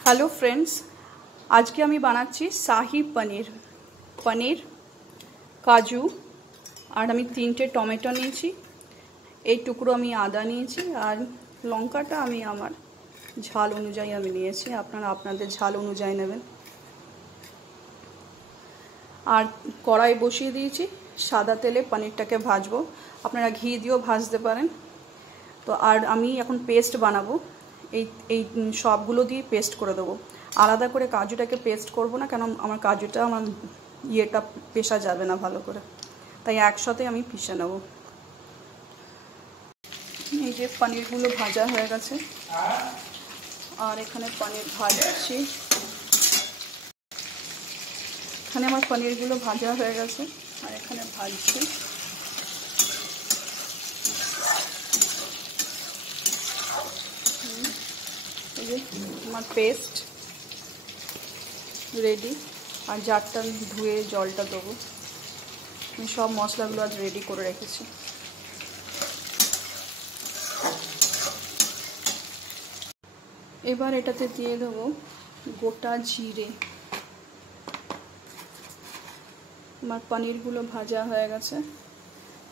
Hello friends, आज के आमी बानाচ্ছি शाही पनीर पनीर काजू और आमी 3টে टमेटो নিয়েছি এই টুকরো আমি আদা নিয়েছি আর লঙ্কাটা আমি আমার ঝাল অনুযায়ী আমি নিয়েছি আপনারা আপনাদের ঝাল অনুযায়ী নেবেন আর কড়াই বসিয়ে দিয়েছি সাদা তেলে পনিরটাকে ভাজবো আপনারা ঘি দিয়েও ভাজতে পারেন তো আর আমি এখন পেস্ট বানাবো এই সবগুলো দিয়ে পেস্ট করে দেব আলাদা করে কাজুটাকে পেস্ট করব না কারণ আমার কাজুটা আমার ইয়েটা পেশা যাবে না ভালো করে তাই একসাথে আমি পিষে নেব এই যে পনিরগুলো ভাজা হয়ে গেছে আর এখানে পনির ভাজছি এখানে আমার পনিরগুলো ভাজা হয়ে গেছে আর এখানে ভাজছি এই যে আমার পেস্ট রেডি আর জারটা ধুয়ে জলটা দেবো আমি সব মশলাগুলো আজ রেডি করে রেখেছি এবার এটাতে দিয়ে দেবো গোটা জিরে আমার পনিরগুলো ভাজা হয়ে গেছে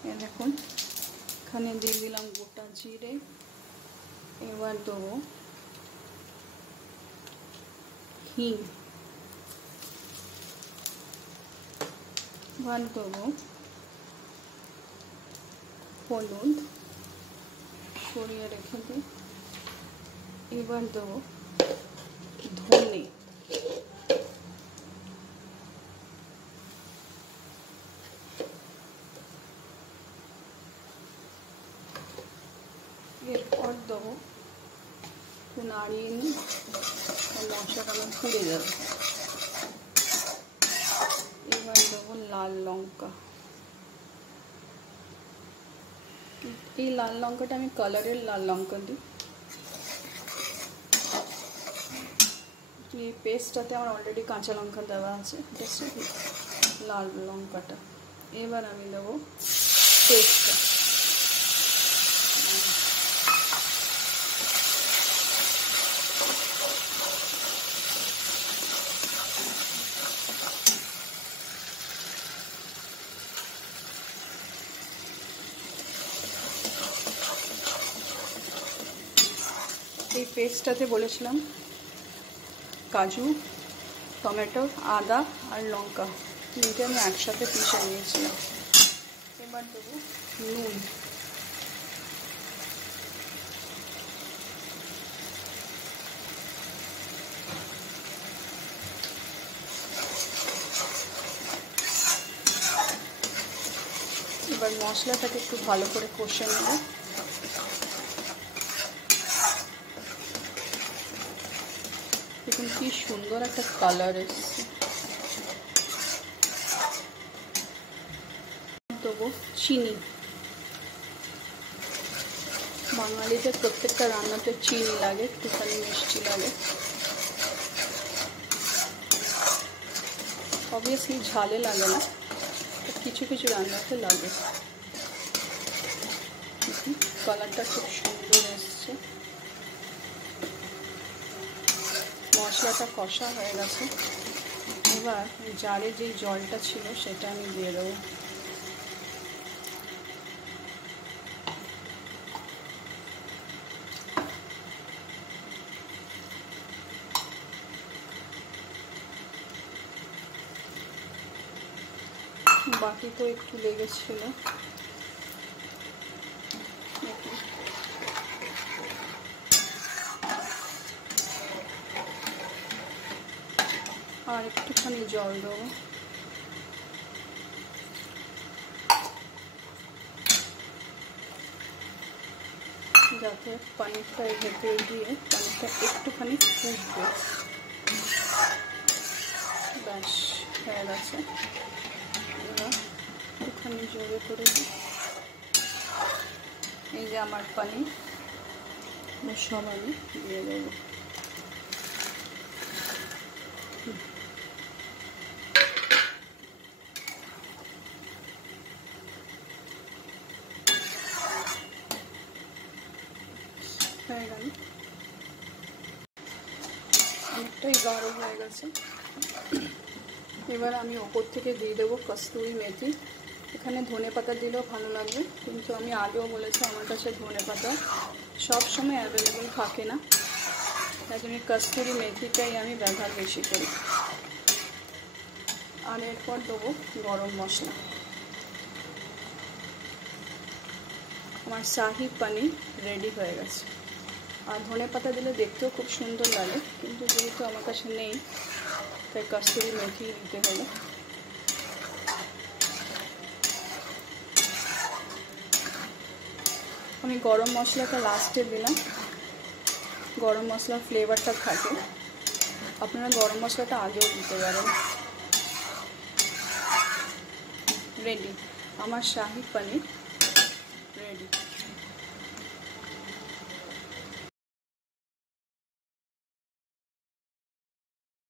এই দেখুন এখানে দিয়ে দিলাম গোটা জিরে এবার দেবো হিং এবার দেবো হলুদ সরিয়ে রেখে দিই এবার দেবো ধনে এরপর দেবো নাড়িয়ে নিই মশলাটা আমার পুড়ে যাবে এবার দেবো লাল লঙ্কা এই লাল লঙ্কাটা আমি কালারের লাল লঙ্কা দিই এই পেস্টটাতে আমার অলরেডি কাঁচা লঙ্কা দেওয়া আছে লাল লঙ্কাটা এবার আমি দেবো পেস্টটা এই পেস্টটাতে বলেছিলাম কাজু টমেটো আদা আর লঙ্কা তিনটে আমি একসাথে পিষে নিয়েছিলাম এবার দেবো নুন এবার মশলাটাকে একটু ভালো করে কষে নেব দেখুন কি সুন্দর একটা কালার এসছে দেবো চিনি বাঙালিদের প্রত্যেকটা রান্নাতে চিনি লাগে একটুখানি মিষ্টি লাগে অবভিয়াসলি ঝালে লাগে না কিছু কিছু রান্নাতে লাগে কালারটা খুব সুন্দর এসছে মশলাটা কষা হয়ে গেছে এবার জারে যে জলটা ছিল সেটা আমি দিয়ে দেবো বাকি তো একটু লেগেছিল আর একটুখানি জল দেবো যাতে পানিরটা ভেতরে দিয়ে পানিরটা একটুখানি ফুটবে ব্যাস হয়ে গেছে এবার একটুখানি জোরে করে দিই এই যে আমার পানির সব আমি দিয়ে দেবো হয়ে গেল অনেকটাই গাঢ় হয়ে গেছে। এবার আমি ওপর থেকে দিয়ে দেবো কস্তুরি মেথি। এখানে ধনে পাতা দিলেও ভালো লাগবে, কিন্তু আমি আগেও বলেছি আমার কাছে ধনে পাতা সব সময় অ্যাভেলেবেল থাকে না, তাই জন্য কস্তুরি মেথিটাই আমি ব্যবহার বেশি করি। আর এরপর দেবো গরম মশলা। আমার শাহি পনির রেডি হয়ে গেছে। আর ধনে পাতা দিলে দেখতেও খুব সুন্দর লাগে, কিন্তু যেহেতু আমার কাছে নেই তাই কস্তুরি মেথি দিতে হলো। আমি গরম মশলাটা লাস্টে দিলাম, গরম মশলার ফ্লেভারটা থাকে, আপনারা গরম মশলাটা আগেও দিতে পারেন। রেডি আমার শাহি পনির রেডি।